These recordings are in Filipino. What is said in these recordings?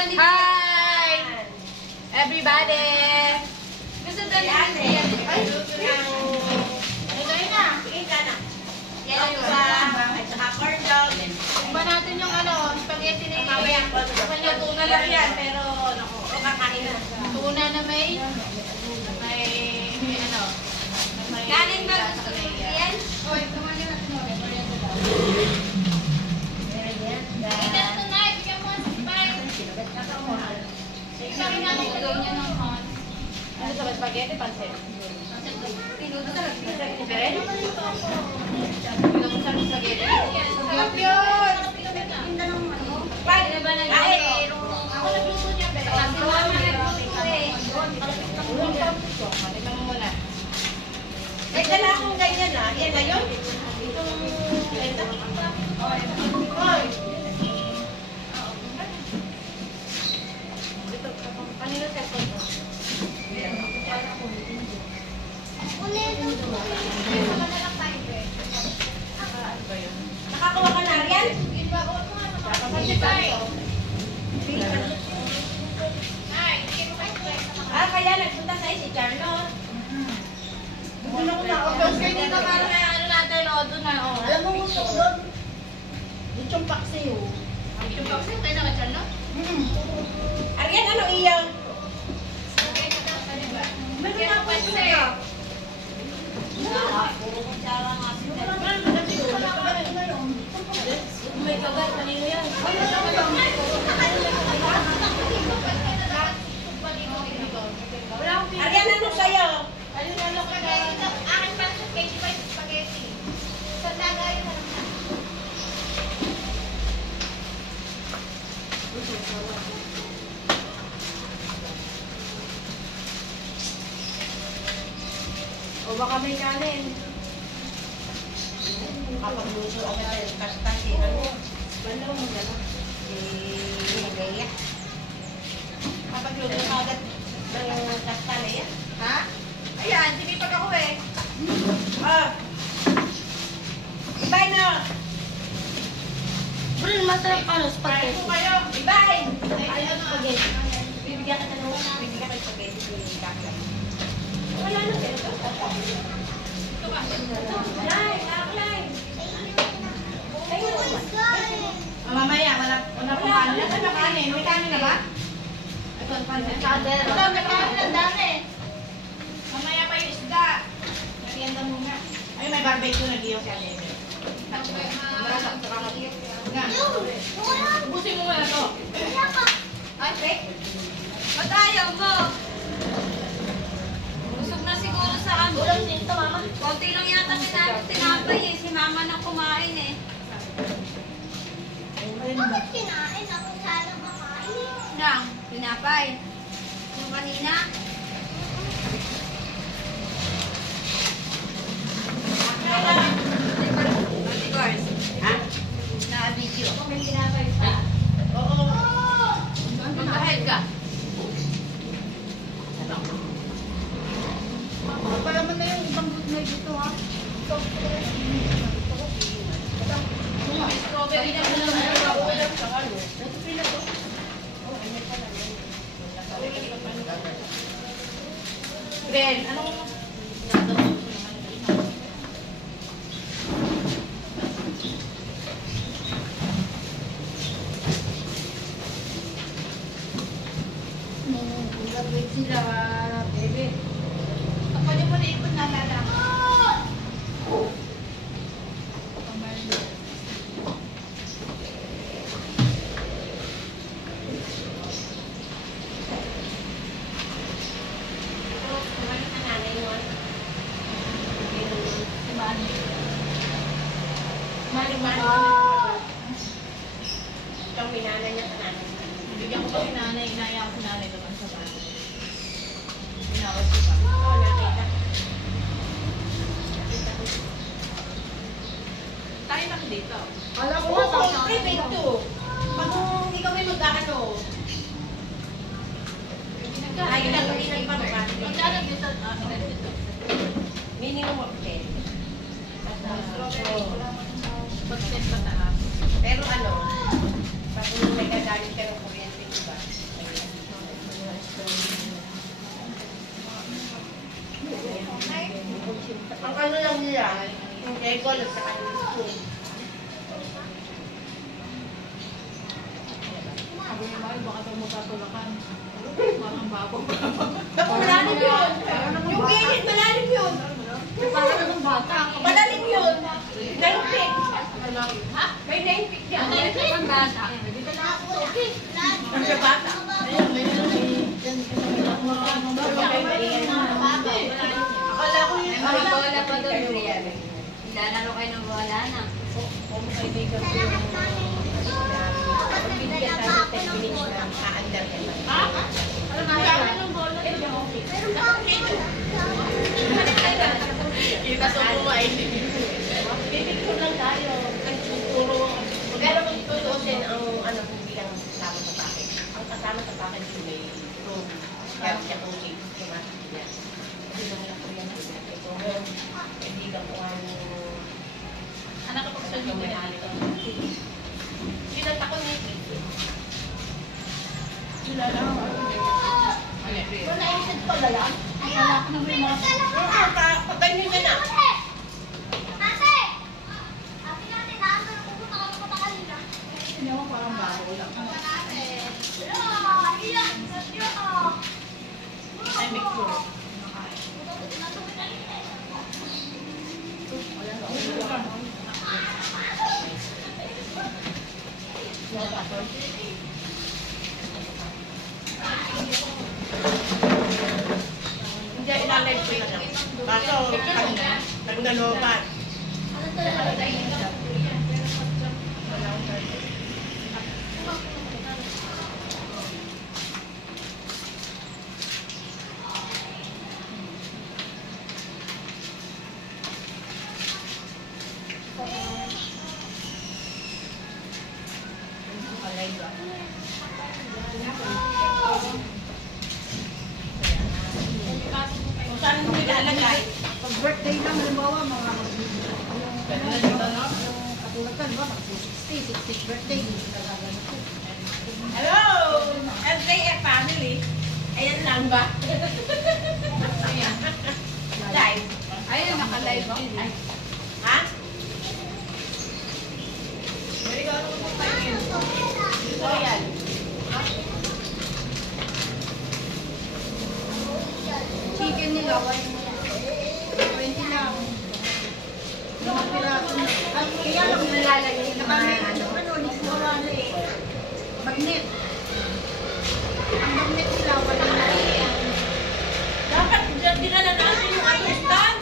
Hi! Everybody! Gusto ba niya? Ay, na. Yan yung at saka corn dog. Ba natin yung spaghetti ni Kanya tuna lang yan, pero naku, kakain na. tuna na may Kanin ba gusto mo yan? Oy, tumagin natin mo. Ito tonight, come on, bye. Sabi nga nung gawin niya ng hot. Ano sa spaghetti? Pansit. Pinuto talaga. Diferent? Pinuto sa spaghetti? Sarap yun! Pwede na ba nag-aero? Ako nagluto niya, be. Kasi mama nagluto eh. Tignan mo muna. May dala akong ganyan ah. Yan na yun? Itong... Ito? Hoy! Kanino second mo? Nakakuha ka na riyan? Kaya nagpunta sa'yo si Charlotte. Kaya dito para may natin, doon na, Alam mo gusto ko doon? Yung paksiw. Yung boxing, tayo na ka-chan, no? Arian, ano iyan? Meron na po siya. Puro kutsara nga sila. May kagat, kanino yan? Arian, ano sa'yo? Akin pa sa spaghetti. Sa tagay na lang. O baka may kanin. Kapag luto ako sa kasi ano, balaw mo na lang. Nagaya. Kapag luto ka agad ng kastalaya. Ha? Ayan, sinipag ako eh. Ibay na! Bro, masarap ano, Kain spaghetti. po kayo! Ibay! Ay, spaghetti. Bibigyan ka ng bibigyan ka ng spaghetti yung kakla. Wala na pero ito. Ito ba? Nay, kaklay! Mamaya, wala pang kanin. Ito na kanin. May kanin na ba? Ito ang pansin. Ito, may kanin ang dami. Mamaya pa yung isda. Narianda muna. Ay, may barbecue na giyo siya. Marasak sa kanin. Nga. Ubusin mo muna to. Ay, Rick. Ba't ayaw mo? Busog na siguro sa ano. Ulam din to, mama. Konti lang yata tinapay eh. Si mama na kumain eh. Bakit kinain ako sana makain? Nang, tinapay. Yung kanina. Ate Gors. Ha? Na-video. May tinapay pa. Oo. Mag-ahead ka. Para mo na yung ibang good night dito, ha? Strawberry na pala na. Ben, anong... Wait sila, bebe. Pwede mo na ikot na lalang. Kumain ka nanay mo. Itong minanay niya sa nanay. Bigyan ko pa si nanay, inaya ko si nanay doon sa bahay. Inawad ko pa. Oo, nakita. Tayo lang dito. Wala ko Oo, nga ay, bento. Pag ikaw may mag-ano, ay, yun lang, gawin pa ba? Magkano dito? Dito. Minimum of 10. Pag-set pa taas. Pero ano, pag may gagamit ka ng kuryente, diba? Atong magkatulakan. Parang babo. Baka malalim yun. Yung gilid, malalim yun. Parang ng bata. Malalim yun. Naipik. Ha? May naipik yan. Ang bata. Ang bata. Akala ko yun. May mga bola pa doon, Rian. Lalaro kayo ng bola na. Kung kaibigan ko yung pagbibigyan tayo 10 minutes na aandar yan. Ha? Ano na yan? Ng bola. Kita sa mga bibigyan lang tayo. Kasi puro. Pero kung tutusin ang ano kung bilang kasama sa package. Ang kasama sa package yung may room. Kaya siya kung yung mga niya. Hindi lang lang ko yan. Ito, kaibigan ko ang Anak ko pag yung may alito. Sinat ako ni Sila lang. Wala yung sit pala yan. Wala ko nang may mga. patay niyo na. Hindi ako parang babo lang. Ay, make sure. Hindi, ilalive ko na lang. Kaso, nagdalobat. Kung saan mo ilalagay? Pag birthday lang, halimbawa, mga katulad ka, diba? Mag-60, 60th birthday. Hello! SJF family. Ayan lang ba? Live. Ayun, naka-live ako. Ha? Royal. Chicken nila, 20 lang. Mga piraso na. At kaya lang Nalalagay ng mga ano, wala na eh. Magnet. Ang magnet nila, wala na eh. Dapat dinala natin yung artistan.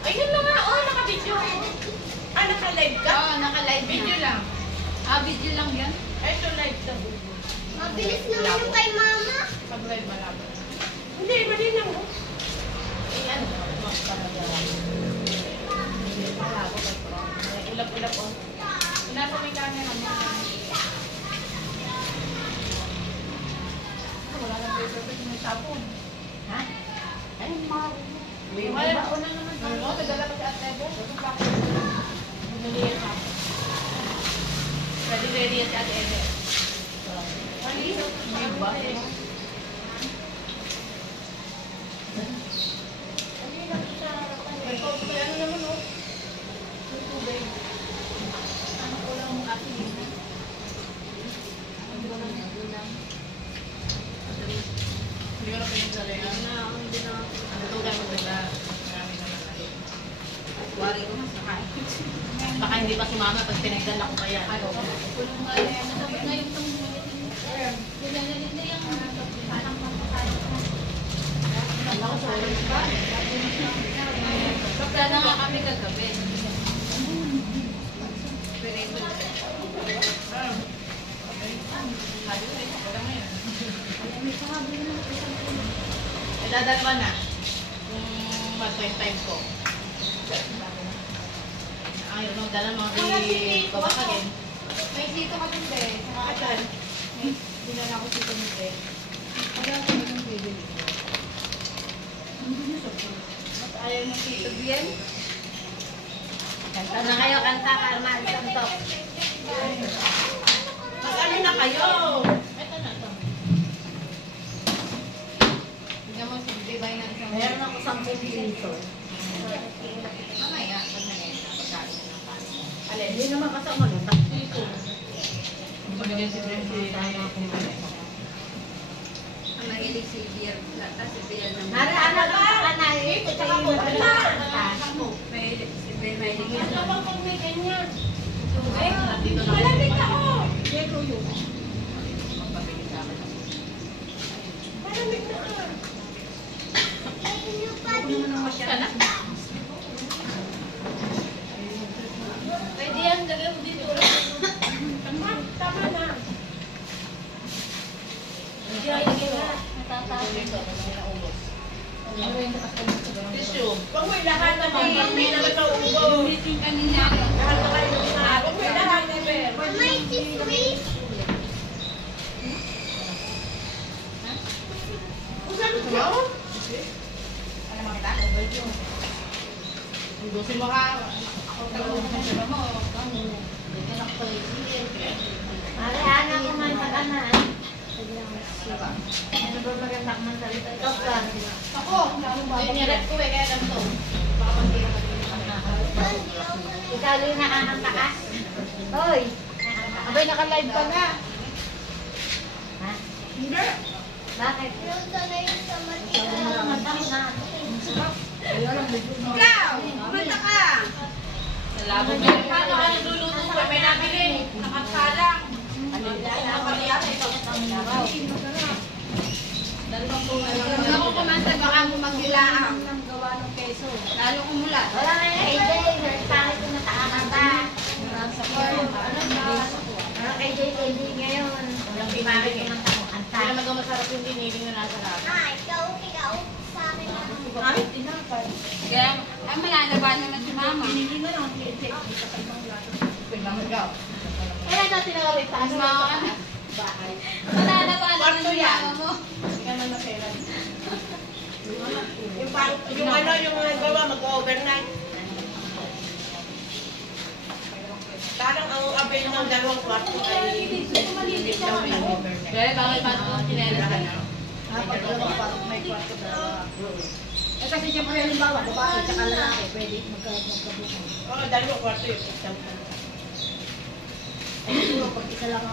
Ayun lang nga. Oh, naka-video. Ah, naka-live ka? Oo, naka-live video lang. Ah, video lang yan. Ay, ito live ka. Mabilis naman yung kay mama. Pag live malabo. Hindi, mali lang. Oh. Ayan. Malabo kay Pro. Ulap-ulap, oh. Nasa may camera mo. Wala nang paper pa yung sabon. Ha? Ay, mga Wala ko na naman. Oo, nagdala pa si Ate Ebo. Bumili yan ako. Ready yan si Ate Ebo. May ba? May ano naman, oh. Ano ko lang ang aking ina. Hindi ko na pinagdala yan. Ano to gano'n magdala? Marami naman tayo. Wari ko mas nakain. Baka hindi pa sumama pag pinagdala ko pa yan. Ano? Kulong nga na yan. Tapos na yung nilalit na yung parang papakain ko. Kapla na nga kami kagabi. Dadalwa na. Kung mag-time time ko. Ayaw nung dala mga di kabakagin. May sito ka din, be. Asan? Dinala ko sito ni be. Wala ko yung pwede nito. Mas ayaw ng sito. Bien? Kanta na kayo, kanta, Carmen Santok. Mag-ano na kayo? Ito na ito. Tingnan mo si Divay na isang. Meron ako 10 piso. Mamaya, pag nangyayari, pagkain na ng kanin. Alin? Hindi naman kasama nun. Dito. Pagkain si Divay. ka na. Pwede yan, lagay mo dito. Tama na. Hindi ay lagay mo. Natatawa. Tissue. Pag may lahat naman, hindi naman maubos. Meeting kanina. Lahat na kayo na. Pag may lahat naman. Mama, it's sweet. Ano mo kita? Ubusin mo ka. Ubusin mo. Mariana ko man sa kanan. Ano ba maganda man sa ito? Ito ka. Ako, nirep ko eh, kaya ganito. Baka magkira ka din. Ikaw yung nakakataas. Hoy! Abay, naka-live ka na. Ha? Hindi. Bakit? Nasa na yung sa Ikaw, kumanta ka. Labo mo. Paano ka nagluluto ko? May nabili. Nakatsalang. Ano yata ito? Huwag ako kumanta, baka mo maghilaang. Lalo umulat. Wala na yung AJ. Pangit ko natakakanta. Ano AJ ngayon? Walang pangit ko natakakanta. Hindi naman daw masarap yung diniling na nasa lahat. ikaw sa akin na. Ay, tinapay. Kaya, ay malalaban naman si mama. Tingnan mo ikaw. Wala na tinawag sa ano. Bahay. Malalaban naman Kwarto si yan. mama mo. Hindi ka naman masela. Yung ano, yung gawa, mag-overnight. Parang ang abay ng dalawang kwarto ay limit daw yung overnight. Kaya bakit pa ito chinelas ka na? Pag dalawang kwarto, may kwarto dalawa. Eh kasi siyempre halimbawa, babae tsaka lalaki, pwede magkabukan. Oo, dalawang kwarto yung isang. Ay siguro pag isa lang,